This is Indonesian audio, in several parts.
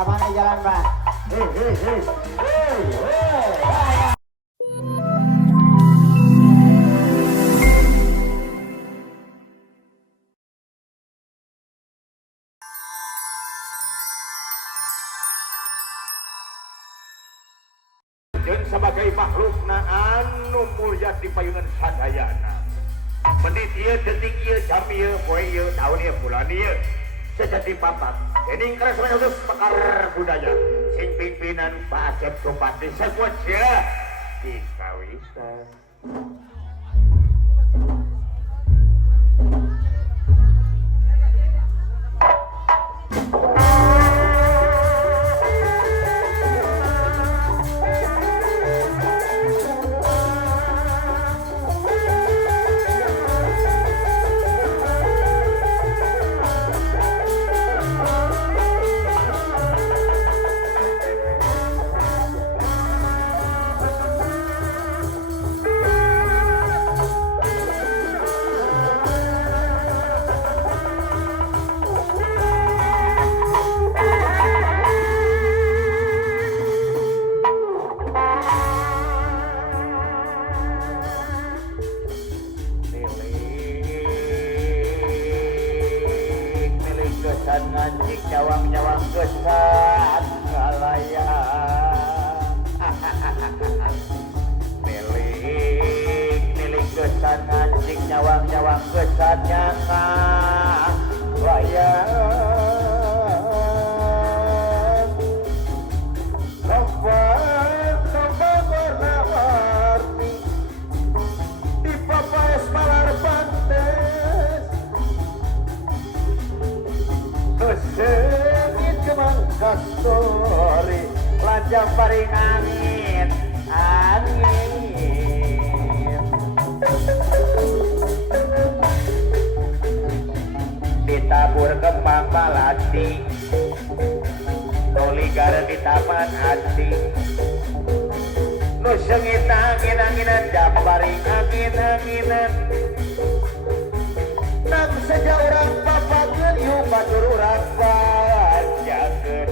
kemana jalan Pak? Jeung sebagai makhluk anu mulya di payungan sadayana. Menit ieu, detik ieu, jam ieu, poe ieu, tahun ieu, bulan ieu. Sejati papat, kening keras menyusup pakar budaya. Sing pimpinan Pak Acep Supati sekoja dikawitan. Ngancik nyawang-nyawang kesan ngalayan milik kesan ngancik nyawang-nyawang kesannya ngalayan Nombor warna-warni di papas malar pantes Sengit kemangkat sore Lanjang paring angin Ditabur kembang malati Toligar di taman hati Nu sengit angin-anginan Jam paring angin-anginan Nang saja orang papageun yuk batur urang panjangkeun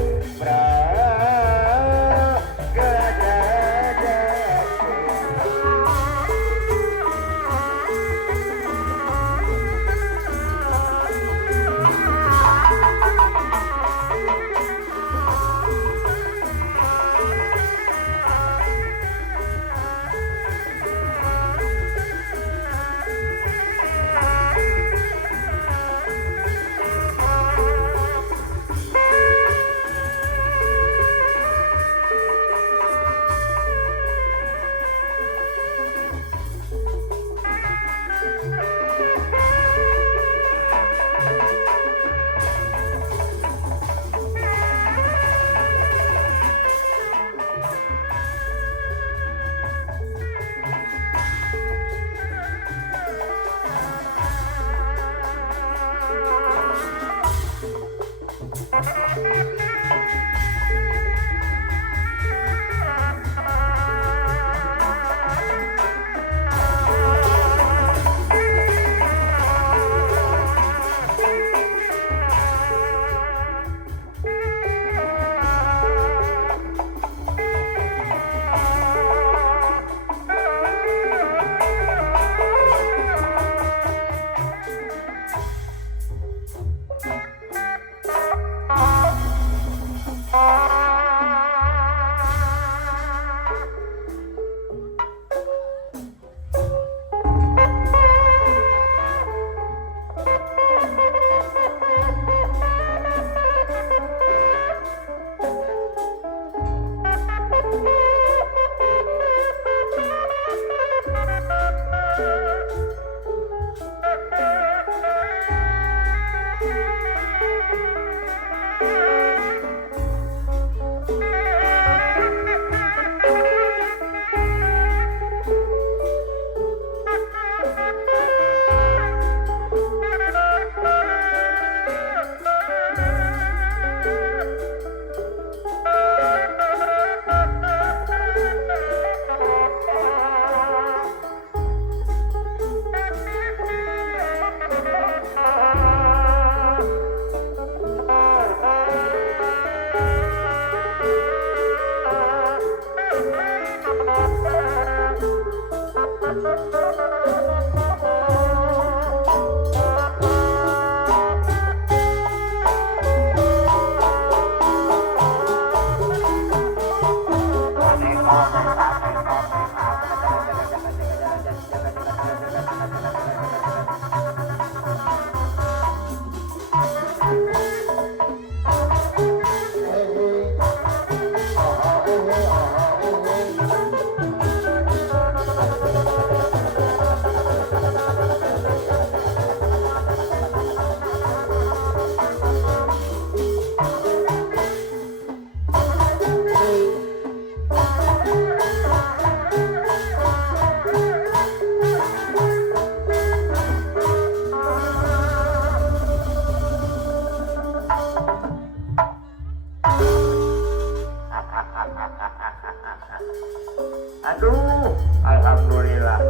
Aduh, alhamdulillah.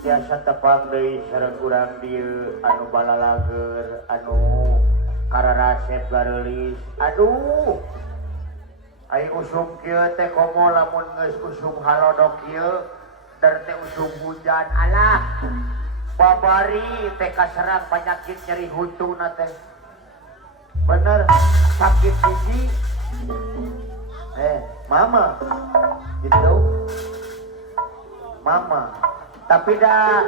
Biasa tepang deui sareng urang dieu anu balalager, anu kararasep gareulis. Aduh. Ai usum kieu teh komo lamun geus usum halodok kieu, dar teh usum hujan. Alah. Babari teh kaserang penyakit nyeri hutuna teh. Bener, sakit gigi. Mama. Gitu. Mama. Tapi dah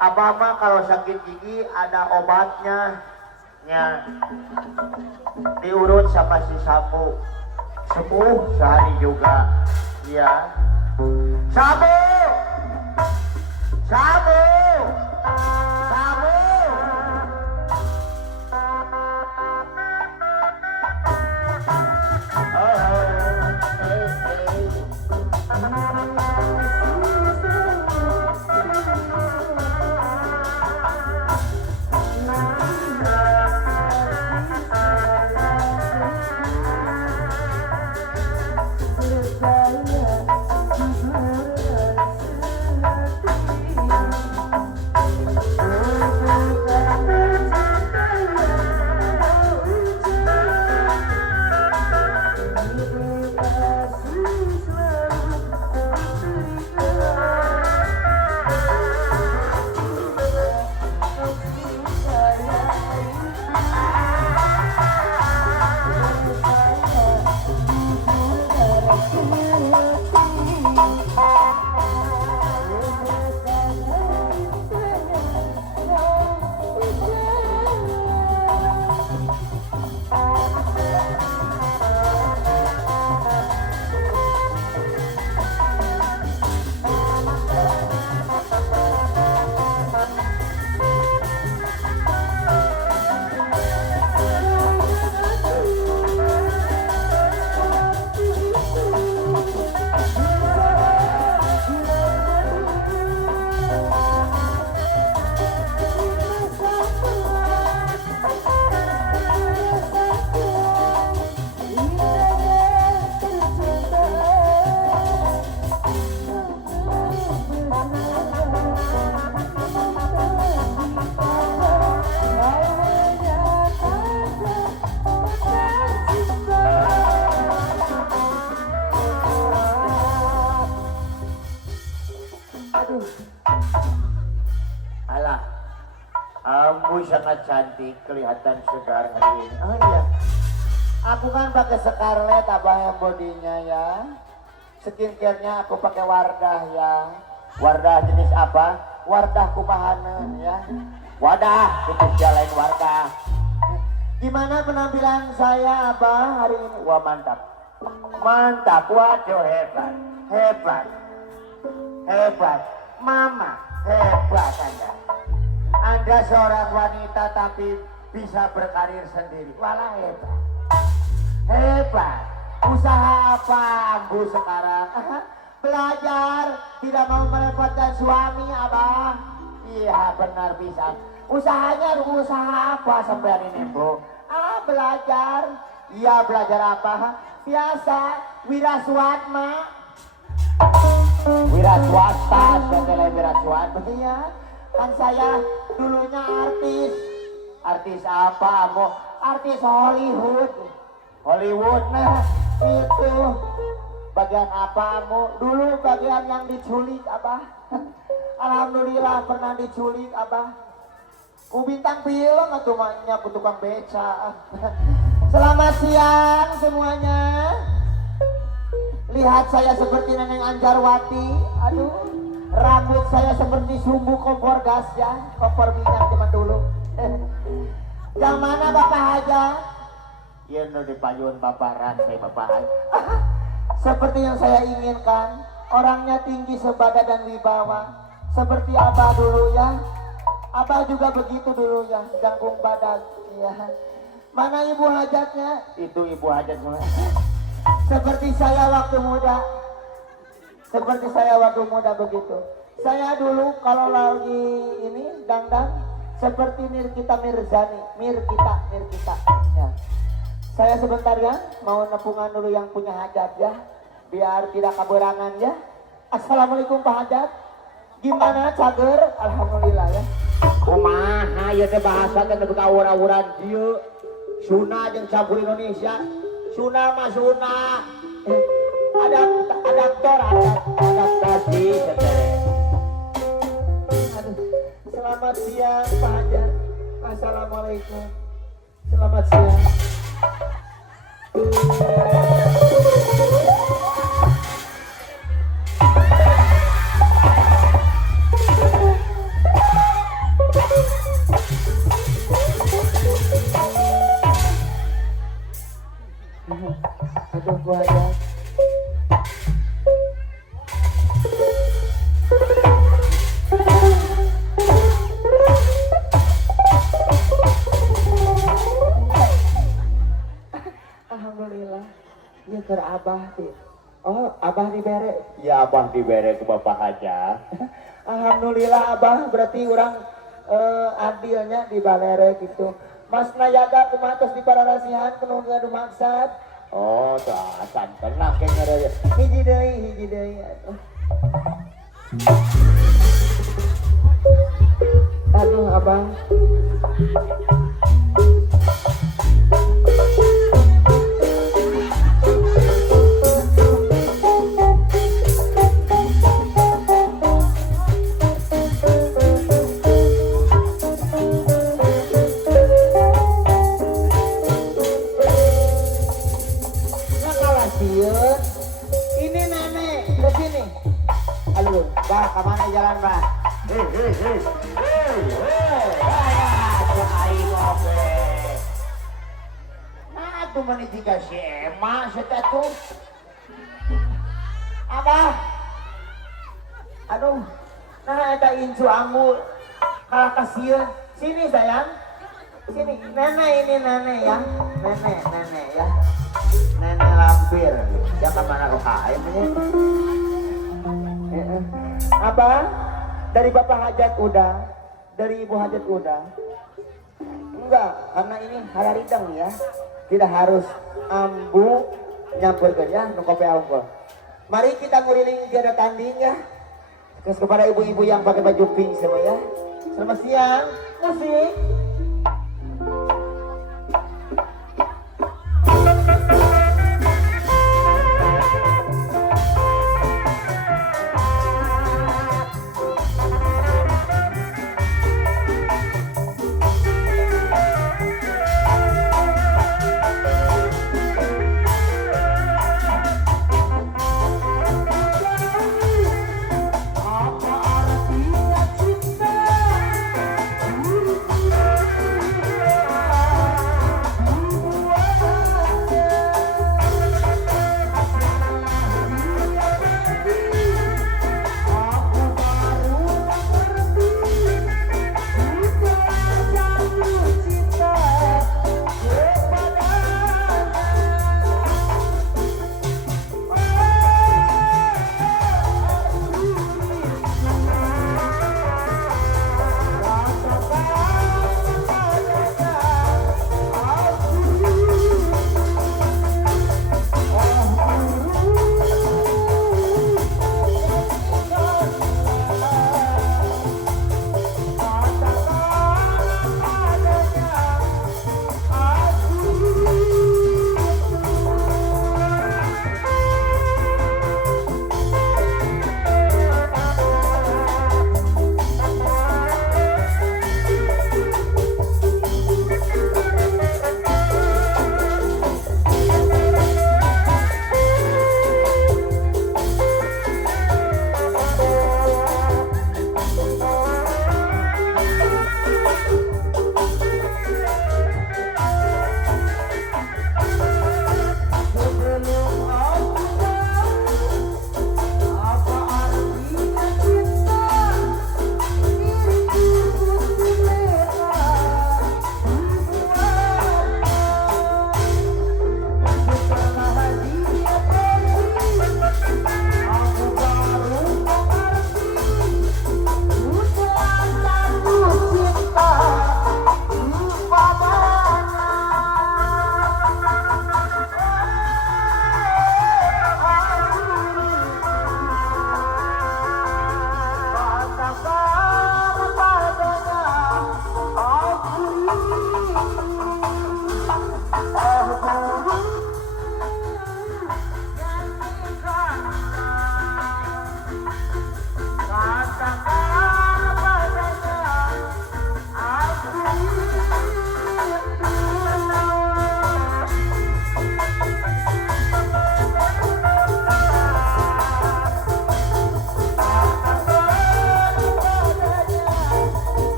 abah mah kalau sakit gigi ada obatnya. Nya diurut sama si sapu. Sembuh sehari juga. Ya. Sabu. Sabu. Sabu. Alah, ambu sangat cantik, kelihatan segar hari ini. Oh iya, aku kan pakai Scarlett abah yang bodinya ya. Skincare-nya aku pakai Wardah ya. Wardah jenis apa? Wardah kumahaneun ya. Wadah, itu lain Wardah. Gimana penampilan saya abah hari ini? Wah mantap, mantap, waduh hebat, hebat. Hebat, Mama, hebat Anda. Anda seorang wanita tapi bisa berkarir sendiri. Walah hebat. Hebat. Usaha apa Ambu sekarang? Belajar, tidak mau merepotkan suami, Abah. Iya benar bisa. Usahanya usaha apa sampai ini Bu? Belajar. Iya belajar apa? Biasa, wira swatma. Wira swasta, setelah wira swasta ya. Kan saya dulunya artis. Artis apa, Ambo? Artis Hollywood. Hollywood, nah itu. Bagian apa, Ambo? Dulu bagian yang diculik, apa? Alhamdulillah pernah diculik abah. Ku bintang film atau maknya ku tukang beca. Selamat siang semuanya. Lihat saya seperti Neneng Anjarwati. Aduh, rambut saya seperti sumbu kompor gas ya, kompor minyak zaman dulu. Yang mana Bapak Haja? Iya nu dipayun baparan saya Bapak Haja. Seperti yang saya inginkan. Orangnya tinggi sebadan dan wibawa. Seperti Abah dulu ya. Abah juga begitu dulu ya, jangkung badan. Ya. Mana ibu hajatnya? Itu ibu hajat semua. Seperti saya waktu muda. Seperti saya waktu muda begitu. Saya dulu kalau lagi ini dangdang seperti Mirkita Mirzani, Mirkita. Ya. Saya sebentar ya mau nepungan dulu yang punya hajat ya, biar tidak keberangan ya. Assalamualaikum Pak Hajat. Gimana cager? Alhamdulillah ya. Kumaha ya teh bahasa teh nepi ka awur-awuran dieu. Suna jeung campur Indonesia. Suna mah suna. Adaptasi sebenarnya. Aduh, selamat siang Pak Hajat. Assalamualaikum. Selamat siang. Aduh Bu Hajat. Alhamdulillah. Ya ke Abah tuh. Oh, Abah dibere. Ya Abah dibere ke Bapak Haja. Alhamdulillah Abah berarti orang adilnya di balere gitu. Mas Nayaga kumatos di pararasihan penuh ngadu maksad. Oh, tasan tenang kayaknya raya. Hiji deui. Aduh Abang. Ini nenek kesini. Aduh, Bah, kemana jalan Bah? Nah, tuh menikah si Emma, tuh. Abah. Aduh, nah eta incu anggur. Kalah kasieun. Sini sayang. Sini, nenek ini nenek ya. Nenek ya. Nenek lampir, ya kemana ke HM ini? Abah, dari Bapak Hajat udah, dari Ibu Hajat udah. Enggak, karena ini halaridang ya. Tidak harus ambu nyampurkan ya, nu kopi alkohol. Mari kita nguriling tiada tanding ya. Terus kepada ibu-ibu yang pakai baju pink semua ya. Selamat siang, musik.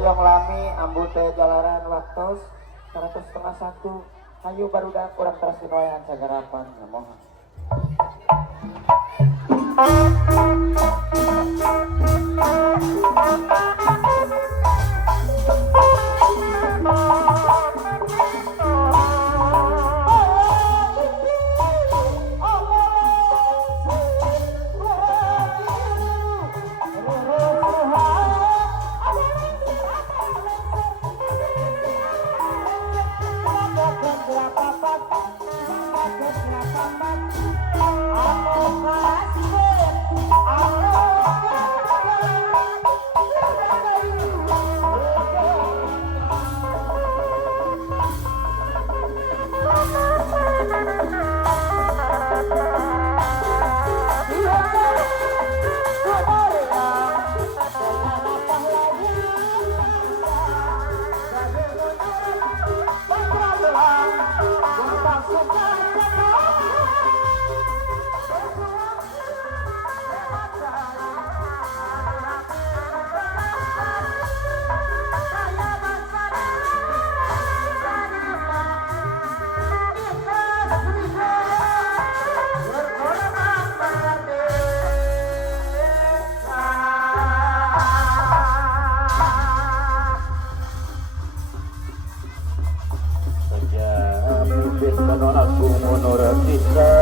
hoyong lami ambu teh jalaran waktos 100:30. Hayu barudak urang teras dinoyan sagarapan mohon. Saja pimpin kanonaku menurut kita